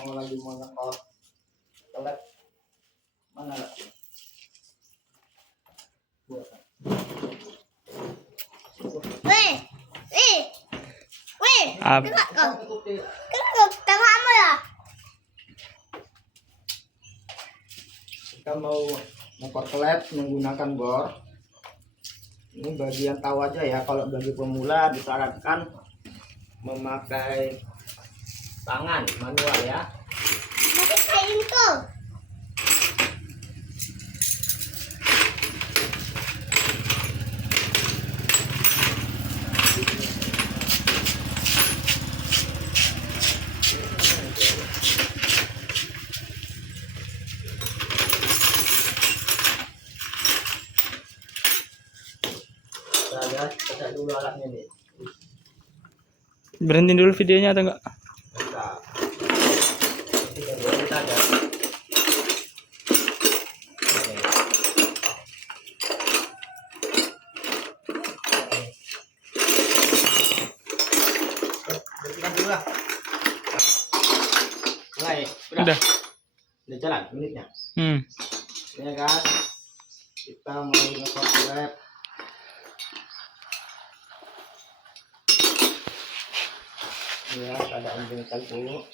mau lagi mau nyekot kelep mana lagi buat Weh, Ab kamu ya? kita mau nyekot kelep menggunakan bor. Ini bagian tahu aja ya, kalau bagi pemula disarankan memakai tangan manual ya. Tapi kayak itu. Kita lihat, kita dulu alatnya nih. berhenti dulu videonya atau enggak? Nah, kita ada. Berhentikan dulu lah. Mulai, Udah. Udah jalan menitnya. Ya guys, kita mau ngekot kelep. Ya, keadaan bengkel dulu.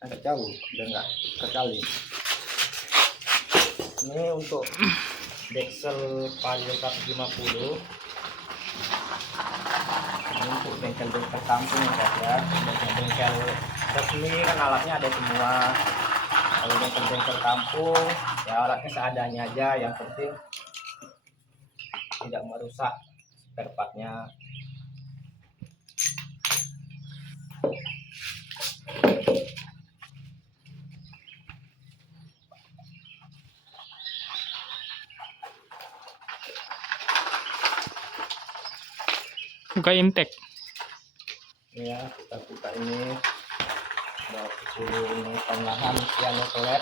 Agak jauh, udah enggak terkali. Ini untuk Dexel Vario 150. Ini untuk bengkel-bengkel kampung ya, bengkel-bengkel resmi kan alatnya ada semua. Kalau bengkel-bengkel kampung ya alatnya seadanya aja, yang penting tidak merusak spare partnya. Buka intake. Ya, kita buka ini udah 10 menitan lahan piano kelep.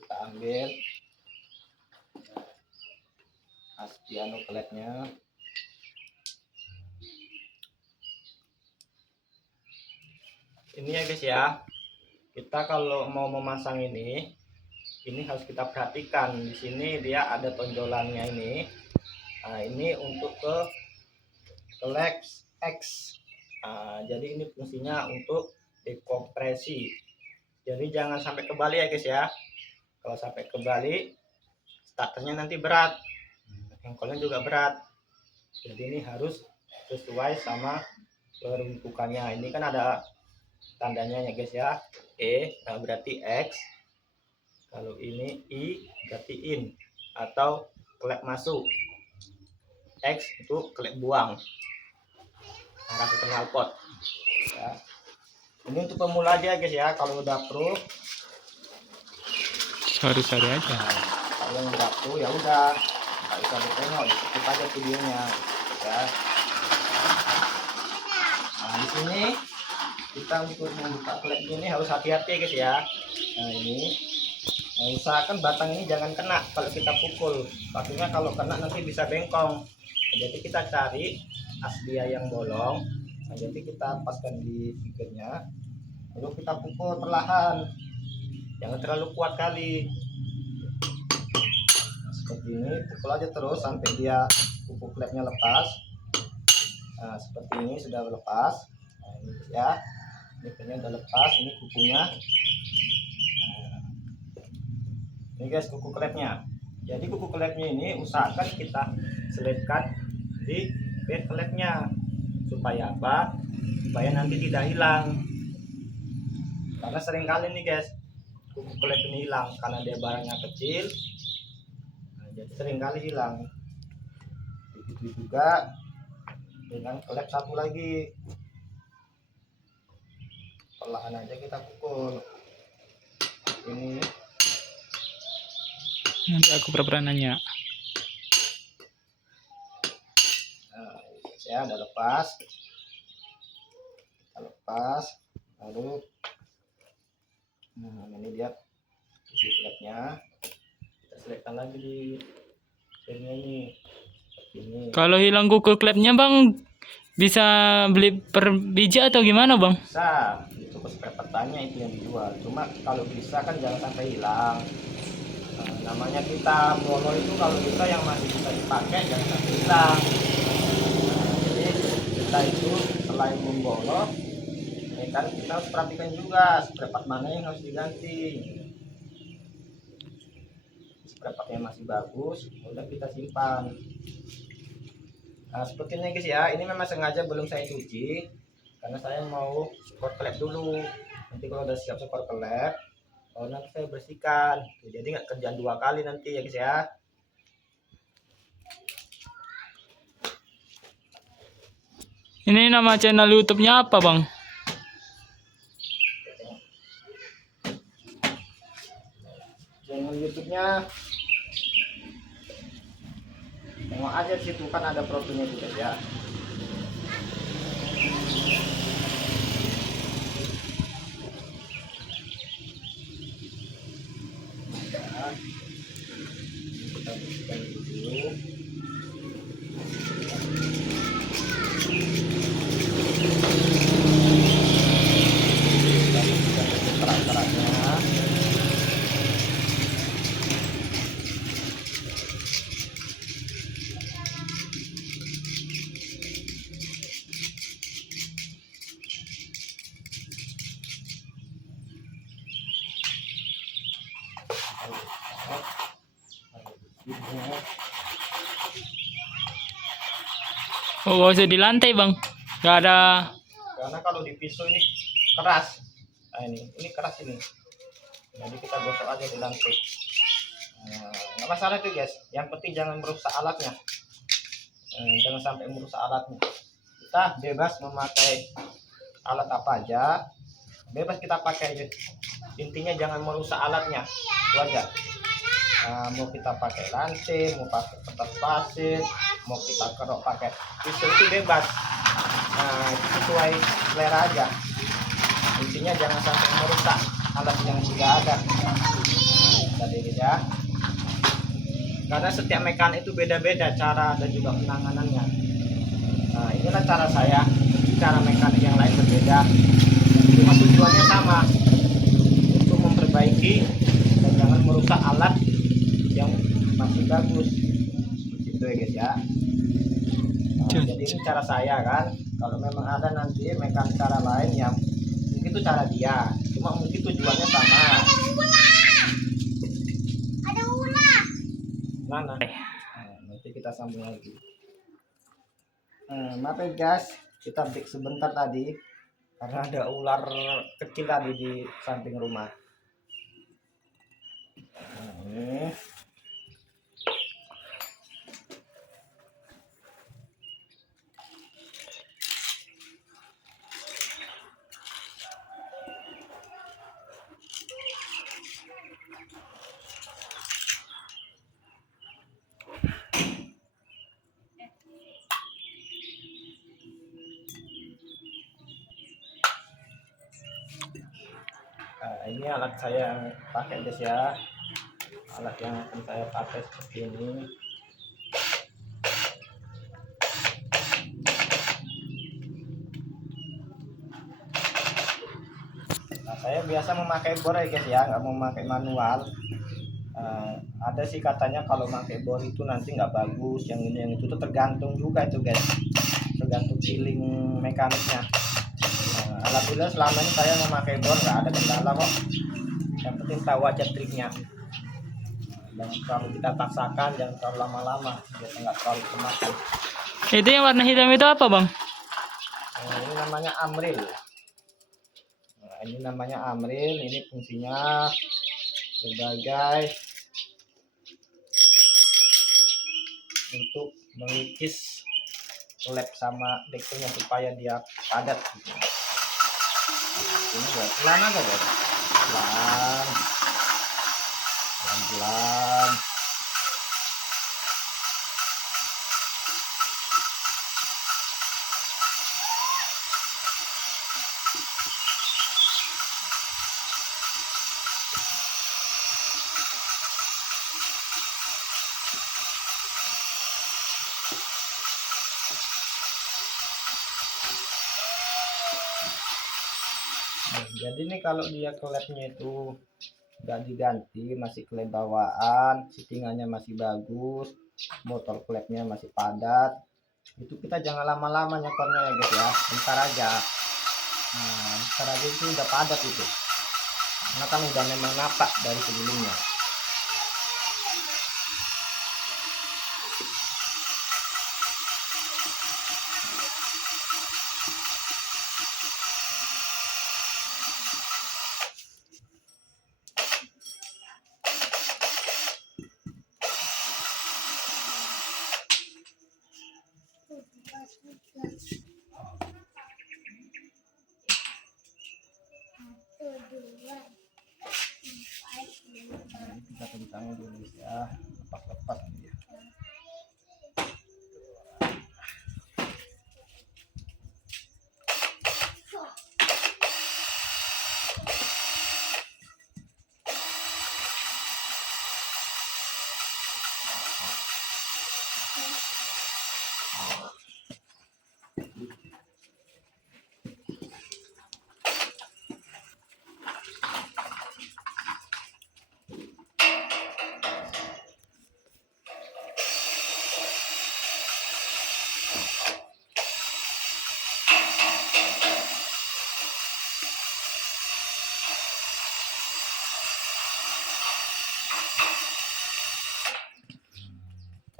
Kita ambil as piano kelepnya. Ini ya guys ya, kita kalau mau memasang ini harus kita perhatikan. Di sini dia ada tonjolannya ini. Nah, ini untuk ke kelep X. Nah, jadi ini fungsinya untuk dekompresi. Jadi jangan sampai kebalik ya guys ya. Kalau sampai kebalik, starternya nanti berat, engkolnya juga berat. Jadi ini harus sesuai sama peruntukannya. Ini kan ada tandanya ya guys ya, nah berarti X. Kalau ini I berarti in atau kelep masuk. X itu kelep buang arah ke knalpot ya. Ini untuk pemula aja guys ya. Kalau udah pro, Sorry aja. kalau yang udah pro ya udah nggak usah ditengok, skip aja videonya ya. Nah di sini kita untuk membuka klep ini harus hati-hati guys ya. Nah ini, nah, usahakan batang ini jangan kena kalau kita pukul, takutnya kalau kena nanti bisa bengkong. Nah, jadi kita cari as dia yang bolong. Nah, jadi kita paskan di figurnya, lalu kita pukul perlahan, jangan terlalu kuat kali. Nah, seperti ini, pukul aja terus sampai dia kuku klepnya lepas. Nah seperti ini sudah lepas. Nah ini ya, ini udah lepas, ini kukunya. Nah, ini guys kuku klepnya. Jadi kuku klepnya ini usahakan kita selipkan di bed klepnya. Supaya apa? Supaya nanti tidak hilang. Karena sering kali nih guys, kuku klep ini hilang karena dia barangnya kecil. Nah, jadi sering kali hilang. Begitu juga dengan klep satu lagi, perlahan aja kita pukul ini. Nanti aku pura-pura nanya. Nah, saya udah lepas, kita lepas, lalu ini dia di klepnya, kita selipkan lagi di sini ini, seperti ini. Kalau hilang kuku klepnya bang, bisa beli per biji atau gimana bang? Bisa, itu kesepakatannya itu yang dijual. Cuma kalau bisa kan jangan sampai hilang. Namanya kita bolo itu kalau bisa yang masih bisa dipakai jangan sampai hilang. Jadi kita itu selain membolo, ini kan kita harus perhatikan juga seperempat mana yang harus diganti. Seperempatnya masih bagus, udah kita simpan. Nah, seperti ini guys ya, ini memang sengaja belum saya cuci karena saya mau skor klep dulu. Nanti kalau udah siap skor klep, nanti saya bersihkan. Jadi nggak kerjaan 2 kali nanti ya guys ya. Ini nama channel YouTube-nya apa bang? Channel YouTube-nya tengok aja di situ kan ada profilnya juga ya. Nah, kita bersihkan dulu. Kita bersihkan kerak-keraknya. Oh, gak usah di lantai bang, gak ada. Karena kalau di pisau ini keras. Nah ini keras ini. Jadi kita gosok aja di lantai. Nah, nggak masalah tuh guys. Yang penting jangan merusak alatnya. Jangan sampai merusak alatnya. Kita bebas memakai alat apa aja. Bebas kita pakai aja. Intinya jangan merusak alatnya. Itu aja. Mau kita pakai lantai, mau pakai kertas pasir, mau kita kerok pakai pisau itu bebas. Itu sesuai selera aja. Intinya jangan sampai merusak alat yang sudah ada. Tadi ya. Karena setiap mekanik itu beda-beda cara dan juga penanganannya. Nah, inilah cara saya. Cara mekanik yang lain berbeda. Cuma tujuannya sama, untuk memperbaiki dan jangan merusak alat yang masih bagus. Itu ya guys ya. Nah, jadi ini cara saya kan. Kalau memang ada nanti mekanik cara lain yang mungkin itu cara dia, cuma mungkin tujuannya sama. Ada ular. Mana? Nanti kita sambung lagi. Maaf ya guys, kita break sebentar tadi karena ada ular kecil tadi di samping rumah. Ini ini alat saya yang pakai guys ya. Alat yang akan saya pakai seperti ini. Nah, saya biasa memakai bor ya guys ya, nggak mau memakai manual. Ada sih katanya kalau pakai bor itu nanti nggak bagus, yang ini yang itu tuh tergantung juga itu guys, tergantung feeling mekaniknya. Alhamdulillah selama ini saya memakai bor nggak ada kendala kok. Yang penting tahu aja triknya. Jangan terlalu kita paksakan, jangan terlalu lama-lama biar nggak terlalu kemakan. Itu yang warna hitam itu apa bang? Ini namanya amril. Ini namanya amril. Ini fungsinya sebagai untuk mengikis lap sama dekelnya supaya dia padat gitu. Ini buat pelan aja guys, pelan pelan. Nah, jadi nih kalau dia klepnya itu nggak diganti, masih klep bawaan, settingannya masih bagus, motor klepnya masih padat, itu kita jangan lama-lama nyetornya ya guys ya, bentar aja. Nah, bentar aja itu udah padat itu, karena kan udah memang napak dari sebelumnya. Kita kencangin dulu ya, lepas-lepas dia.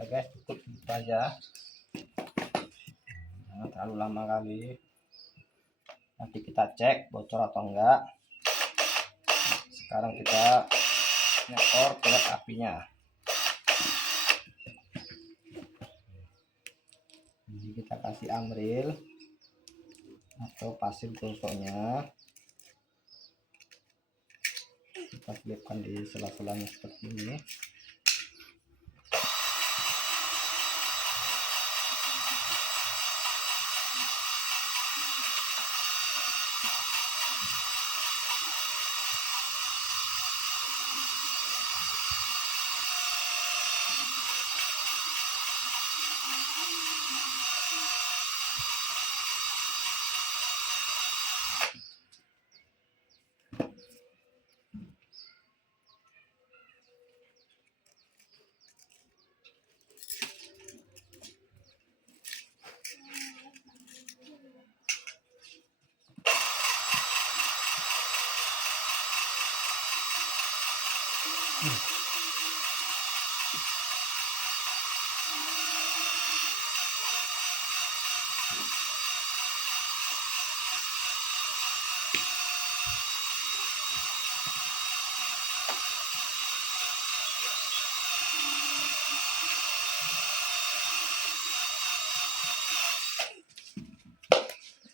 Oke guys, cukup gitu aja, jangan terlalu lama kali. Nanti kita cek bocor atau enggak. Sekarang kita nyetor klep apinya. Jadi kita kasih amril atau pasir gosoknya, kita selipkan di sela-selanya seperti ini.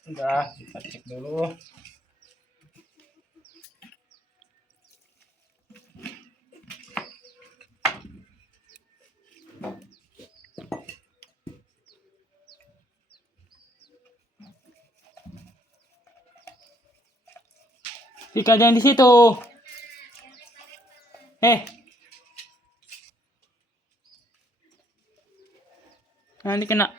Udah, kita cek dulu. Tika jangan di situ. Nanti kena.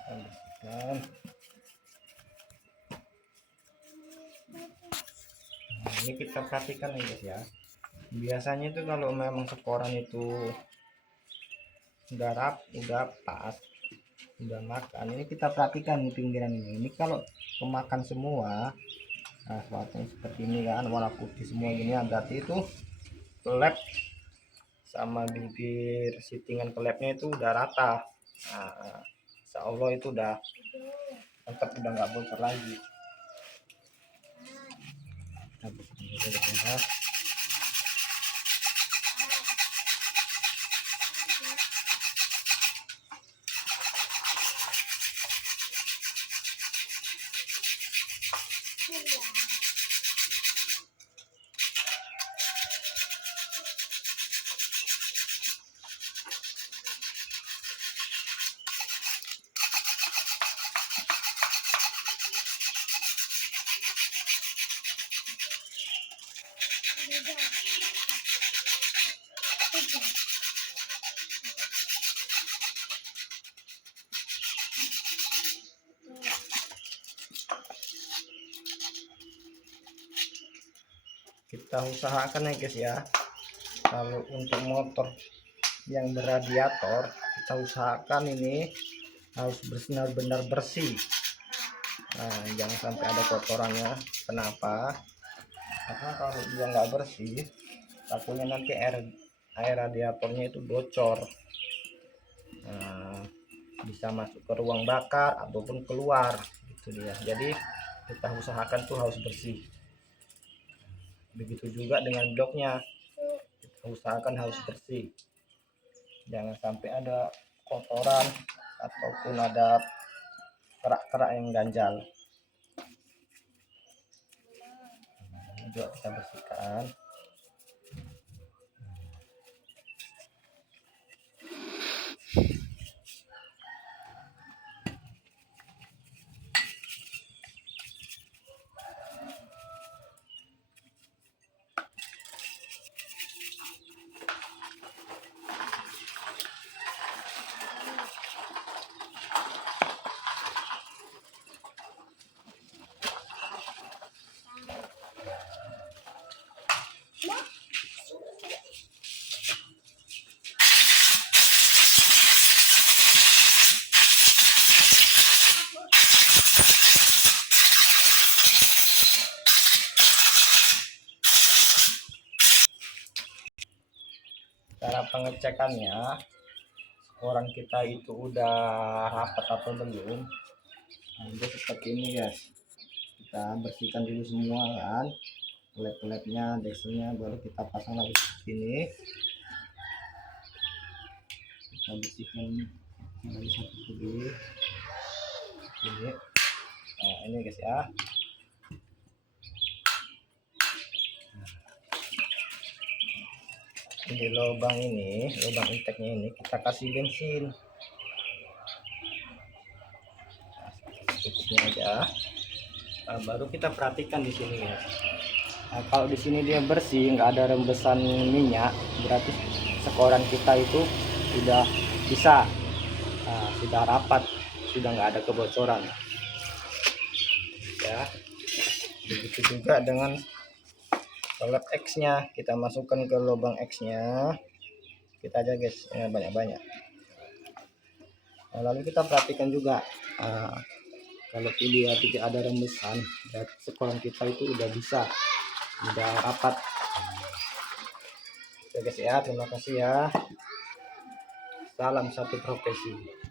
Kita bersihkan. Nah, ini kita perhatikan nih guys ya. Biasanya itu kalau memang sekoran itu udah pas, udah makan. Ini kita perhatikan di pinggiran ini kalau pemakan semua, nah seperti ini kan, warna putih semua gini, berarti itu kelep sama bibir sittingan kelepnya itu udah rata. Nah, insya Allah itu udah mantap, udah nggak bocor lagi. Nah, kita usahakan ya guys ya, kalau untuk motor yang berradiator kita usahakan ini harus benar-benar bersih. Nah, jangan sampai ada kotorannya. Kenapa? Karena kalau dia nggak bersih, takutnya nanti air radiatornya itu bocor. Nah, bisa masuk ke ruang bakar ataupun keluar, gitu dia. Jadi kita usahakan tuh harus bersih. Begitu juga dengan bloknya, kita usahakan harus bersih. Jangan sampai ada kotoran ataupun ada kerak-kerak yang ganjal. Ini juga kita bersihkan. Cara pengecekannya, koran kita itu udah rapat atau belum. Nah, jadi seperti ini guys, kita bersihkan dulu semua kan, pelek-peleknya, deselnya, baru kita pasang lagi seperti ini. Kita bersihkan lagi satu lagi ini. Nah, ini guys ya. Di lubang ini, lubang inteknya ini kita kasih bensin. Nah, cukupnya aja. Nah, baru kita perhatikan di sini ya. Nah, kalau di sini dia bersih, nggak ada rembesan minyak, berarti sekoran kita itu sudah bisa, nah, sudah rapat, sudah nggak ada kebocoran. Ya, begitu juga dengan kolek X-nya, kita masukkan ke lubang X-nya, kita aja guys, banyak-banyak. Nah, lalu kita perhatikan juga, kalau dia tidak ada rembesan, berarti sekoran kita itu udah bisa, udah rapat. Oke guys ya, terima kasih ya. Salam satu profesi.